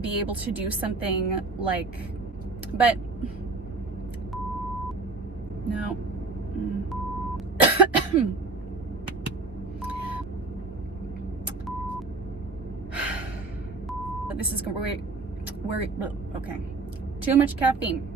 be able to do something like, but no. This is gonna be okay. Too much caffeine.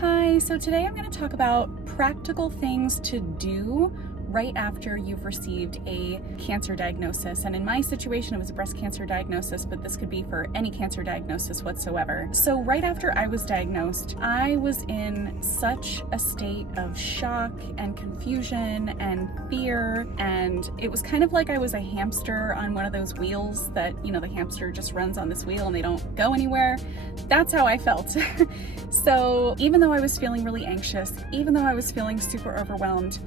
Hi, so today I'm going to talk about practical things to do right after you've received a cancer diagnosis. And in my situation, it was a breast cancer diagnosis, but this could be for any cancer diagnosis whatsoever. So right after I was diagnosed, I was in such a state of shock and confusion and fear. And it was kind of like I was a hamster on one of those wheels that, you know, the hamster just runs on this wheel and they don't go anywhere. That's how I felt. So even though I was feeling really anxious, even though I was feeling super overwhelmed,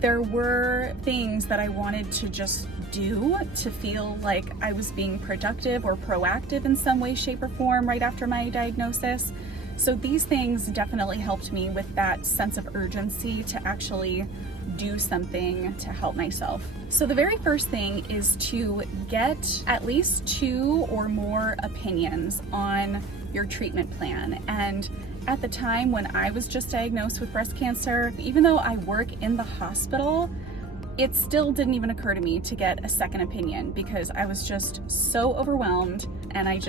there were things that I wanted to just do to feel like I was being productive or proactive in some way, shape, or form right after my diagnosis. So these things definitely helped me with that sense of urgency to actually do something to help myself. So the very first thing is to get at least 2 or more opinions on your treatment plan. And at the time when I was just diagnosed with breast cancer, even though I work in the hospital, it still didn't even occur to me to get a second opinion because I was just so overwhelmed and I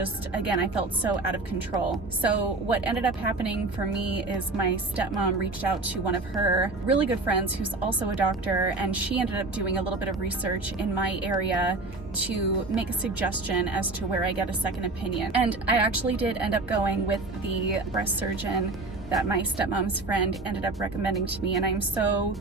felt so out of control. So what ended up happening for me is my stepmom reached out to one of her really good friends who's also a doctor, and she ended up doing a little bit of research in my area to make a suggestion as to where I get a second opinion. And I actually did end up going with the breast surgeon that my stepmom's friend ended up recommending to me, and I'm so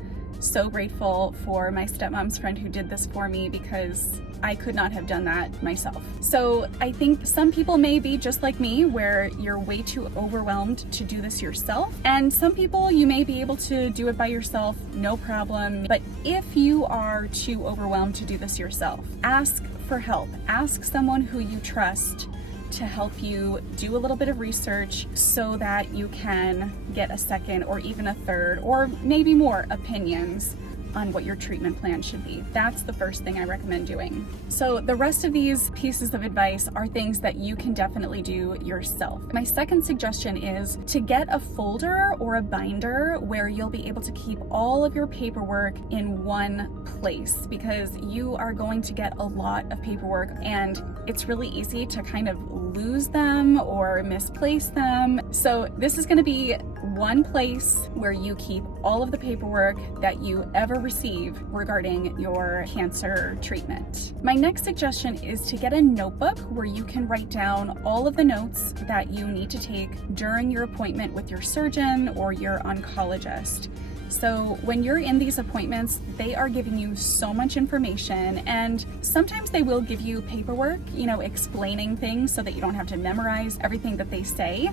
grateful for my stepmom's friend who did this for me because I could not have done that myself. So I think some people may be just like me where you're way too overwhelmed to do this yourself, and some people you may be able to do it by yourself, no problem. But if you are too overwhelmed to do this yourself, ask for help. Ask someone who you trust to help you do a little bit of research so that you can get a second or even a third or maybe more opinions on what your treatment plan should be. That's the first thing I recommend doing. So the rest of these pieces of advice are things that you can definitely do yourself. My second suggestion is to get a folder or a binder where you'll be able to keep all of your paperwork in one place, because you are going to get a lot of paperwork and it's really easy to kind of lose them or misplace them. So this is going to be one place where you keep all of the paperwork that you ever receive regarding your cancer treatment. My next suggestion is to get a notebook where you can write down all of the notes that you need to take during your appointment with your surgeon or your oncologist. So when you're in these appointments, they are giving you so much information, and sometimes they will give you paperwork, you know, explaining things so that you don't have to memorize everything that they say.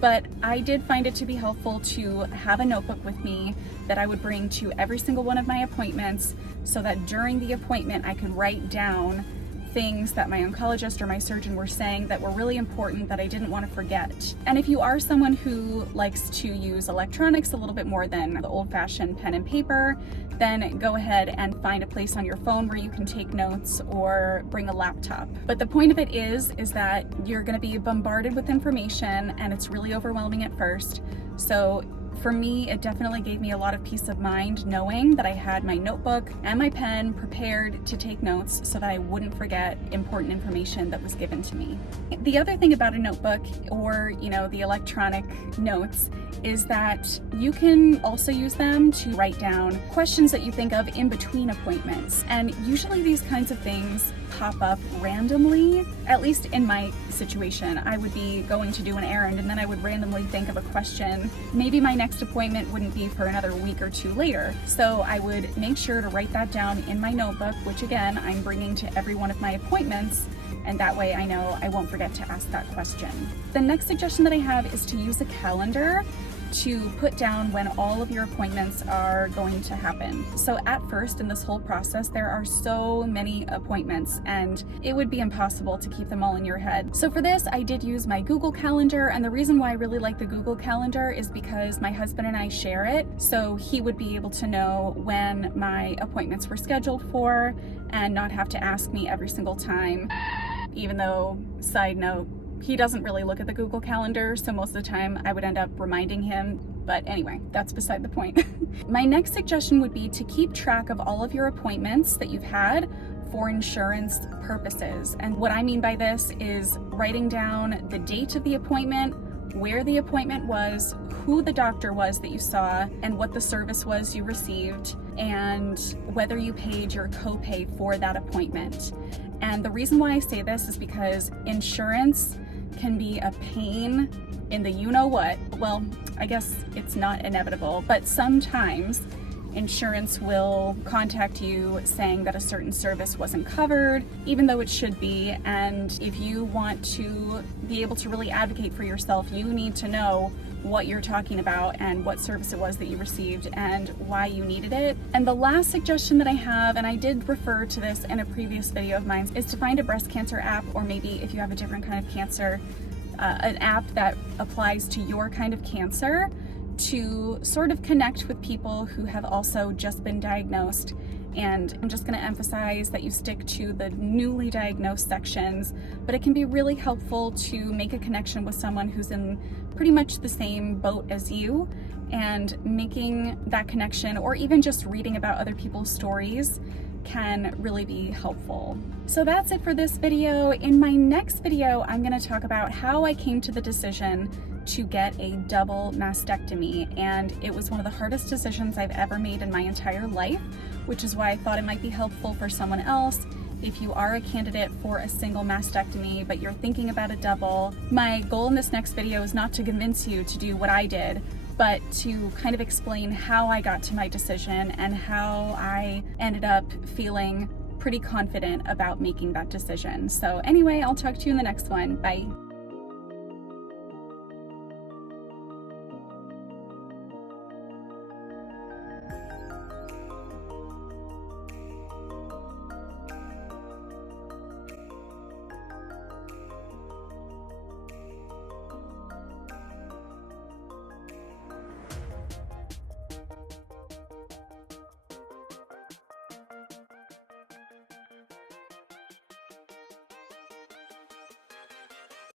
But I did find it to be helpful to have a notebook with me that I would bring to every single one of my appointments so that during the appointment I could write down things that my oncologist or my surgeon were saying that were really important that I didn't want to forget. And if you are someone who likes to use electronics a little bit more than the old-fashioned pen and paper, then go ahead and find a place on your phone where you can take notes or bring a laptop. But the point of it is that you're going to be bombarded with information and it's really overwhelming at first. So for me, it definitely gave me a lot of peace of mind knowing that I had my notebook and my pen prepared to take notes so that I wouldn't forget important information that was given to me. The other thing about a notebook or, you know, the electronic notes is that you can also use them to write down questions that you think of in between appointments. And usually these kinds of things pop up randomly. At least in my situation, I would be going to do an errand and then I would randomly think of a question. Maybe my next appointment wouldn't be for another week or 2 later. So I would make sure to write that down in my notebook, which again, I'm bringing to every one of my appointments, and that way I know I won't forget to ask that question. The next suggestion that I have is to use a calendar. to put down when all of your appointments are going to happen. So at first in this whole process, there are so many appointments and it would be impossible to keep them all in your head. So for this, I did use my Google Calendar, and the reason why I really like the Google Calendar is because my husband and I share it, so he would be able to know when my appointments were scheduled for and not have to ask me every single time. Even though, side note, he doesn't really look at the Google Calendar, so most of the time I would end up reminding him. But anyway, that's beside the point. My next suggestion would be to keep track of all of your appointments that you've had for insurance purposes. And what I mean by this is writing down the date of the appointment, where the appointment was, who the doctor was that you saw, and what the service was you received, and whether you paid your copay for that appointment. And the reason why I say this is because insurance can be a pain in the you-know-what. Well, I guess it's not inevitable, but sometimes insurance will contact you saying that a certain service wasn't covered, even though it should be. And if you want to be able to really advocate for yourself, you need to know what you're talking about and what service it was that you received and why you needed it. And the last suggestion that I have, and I did refer to this in a previous video of mine, is to find a breast cancer app, or maybe if you have a different kind of cancer, an app that applies to your kind of cancer, to sort of connect with people who have also just been diagnosed. And I'm just going to emphasize that you stick to the newly diagnosed sections, but it can be really helpful to make a connection with someone who's in pretty much the same boat as you, and making that connection, or even just reading about other people's stories, can really be helpful. So that's it for this video. In my next video, I'm going to talk about how I came to the decision to get a double mastectomy, and it was one of the hardest decisions I've ever made in my entire life, which is why I thought it might be helpful for someone else if you are a candidate for a single mastectomy but you're thinking about a double. My goal in this next video is not to convince you to do what I did, but to kind of explain how I got to my decision and how I ended up feeling pretty confident about making that decision. So anyway, I'll talk to you in the next one. Bye.